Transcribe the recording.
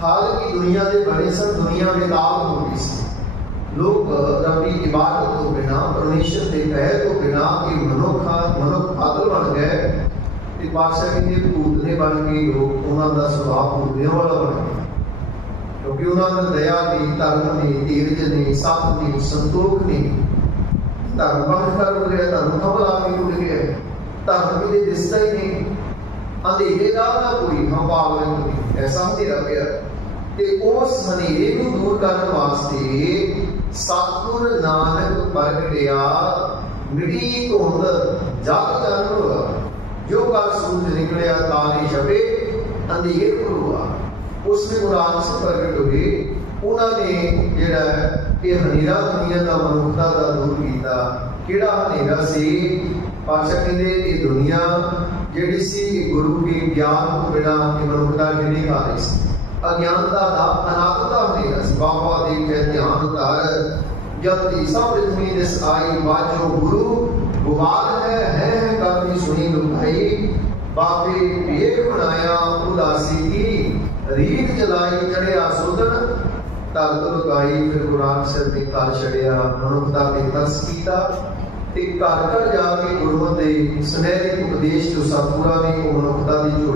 ਹਾਲ ਕੀ ਦੁਨੀਆ ਦੇ ਬਣੇ ਸਨ ਦੁਨੀਆ ਬੇਤਾਬ ਹੋ ਗਈ ਸੀ ਲੋਕ ਰੱਬੀ ਇਬਾਦਤ ਤੋਂ ਬਿਨਾ ਪਰਮੇਸ਼ਰ ਦੇ ਕਹਿ ਤੋਂ ਬਿਨਾ ਕਿ ਮਨੁੱਖਾ ਮਨੁੱਖ ਪਾਗਲ ਬਣ ਗਏ ਤੇ ਪਾਤਸ਼ਾਹ ਕਹਿੰਦੇ ਭੂਤ ਬਣ ਕੇ ਲੋਕ ਉਹਨਾਂ ਦਾ ਸੁਭਾਅ ਭੂਤਿਆਂ ਵਾਲਾ ਬਣ ਗਿਆ ਕਿਉਂਕਿ ਉਹਨਾਂ ਦਾ ਦਇਆ ਦੀ ਧਰਮ ਦੀ ਧੀਰਜ ਦੀ ਸਤ ਦੀ ਸੰਤੋਖ ਦੀ ਧਰਮ ਬੰਦ ਕਰ ਰਿਹਾ ਧਰਮ ਖਬਲਾ ਕੇ ਉੱਡ ਗਿਆ ਧਰਮ ਕਿਤੇ ਦਿਸਦਾ ਹੀ ਨਹੀਂ ਅੰਧੇਰੇ ਦਾ ਨਾ ਕੋਈ ਹਵਾਲੇ ਨਹੀਂ ਐਸਾ ਹਨੇਰਾ ਪਿਆ। ਤੇ ਉਸ ਹਨੇਰੇ ਨੂੰ ਦੂਰ ਕਰਨ ਵਾਸਤੇ ਸਤਿਗੁਰ ਨਾਨਕ ਪ੍ਰਗਟਿਆ ਮਿੱਟੀ ਧੁੰਦ ਜਗ ਜਨ ਹੋਆ ਜੋ ਕਲ ਸੂਰਜ ਨਿਕਲਿਆ ਤਾਰੇ ਛਪੇ ਅੰਧੇਰ ਹੋਆ ਉਸ ਨੇ ਕੁਰਾਨ ਸੇ ਪ੍ਰਗਟ ਹੋਏ। ਉਹਨਾਂ ਨੇ ਜਿਹੜਾ ਹੈ, ਇਹ ਹਨੇਰਾ ਦੁਨੀਆ ਦਾ ਮਨੁੱਖਤਾ ਦਾ ਦੂਰ ਕੀਤਾ। ਕਿਹੜਾ ਹਨੇਰਾ ਸੀ? ਪਾਸ਼ਾ ਕਹਿੰਦੇ ਇਹ ਦੁਨੀਆ ਜਿਹੜੀ ਸੀ ਇਹ ਗੁਰੂ ਦੇ ਗਿਆਨ ਤੋਂ ਬਿਨਾ ਇਹ ਮਨੁੱਖਤਾ ਜਿਹੜੀ ਖਾ ਰਹੀ ਸੀ ਅਗਿਆਨਤਾ ਦਾ ਅਨਾਤਤਾ ਹਨੇਰਾ ਸੀ ਬਾਬਾ ਦੇਖੇ ਧਿਆਨ ਧਰ ਜਦ ਦੀ ਸਭ ਰਿਤਮੀ ਦਿਸ ਆਈ ਬਾਜੋ ਗੁਰੂ ਗੁਮਾਨ ਹੈ ਹੈ ਹੈ ਕਰਨੀ ਸੁਣੀ ਲੁਕਾਈ ਬਾਪੇ ਵੇਖ ਬਣਾਇਆ ਉਦਾਸੀ ਕੀ ਰੀਤ ਚਲਾਈ ਚੜਿਆ ਸੁਦਨ ਤਰ ਲੁਕਾਈ ਫਿਰ ਕੁਰਾਨ ਸਿਰ ਤੇ ਕਰ ਛੜਿਆ ਮਨੁੱਖਤਾ ਤੇ ਤਰਸ ਕੀਤਾ ਤੇ ਘਰ ਘਰ ਜਾ ਕੇ ਗੁਰੂਆਂ ਦੇ ਸੁਨਹਿਰੇ ਉਪਦੇਸ਼ ਜੋ ਸਤਿਗੁਰਾਂ ਦੀ, ਉਹ ਮਨੁੱਖਤਾ ਦੀ ਝੋਲੀ